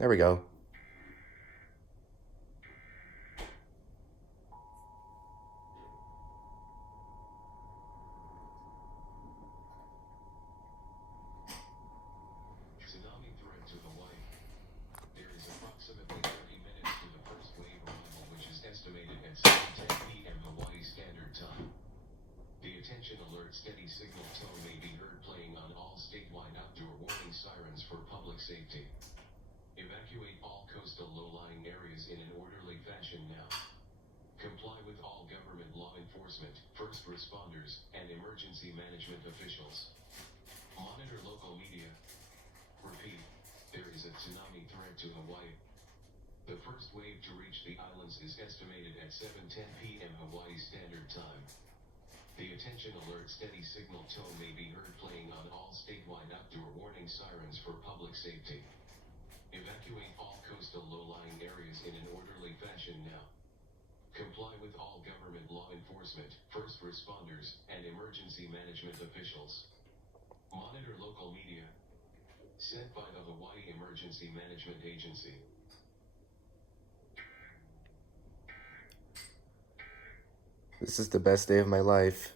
There we go. Tsunami threat to Hawaii. There is approximately 30 minutes to the first wave arrival, which is estimated at 7:10 p.m. Hawaii Standard Time. The attention alert steady signal tone may be heard playing on all statewide outdoor warning sirens for public safety. Evacuate all coastal low-lying areas in an orderly fashion now. Comply with all government law enforcement, first responders, and emergency management officials. Monitor local media. Repeat, there is a tsunami threat to Hawaii. The first wave to reach the islands is estimated at 7:10 p.m. Hawaii Standard Time. The attention alert steady signal tone may be heard playing on all statewide outdoor warning sirens for public safety. Evacuate all coastal low-lying areas in an orderly fashion now. Comply with all government law enforcement, first responders, and emergency management officials. Monitor local media. Sent by the Hawaii Emergency Management Agency. This is the best day of my life.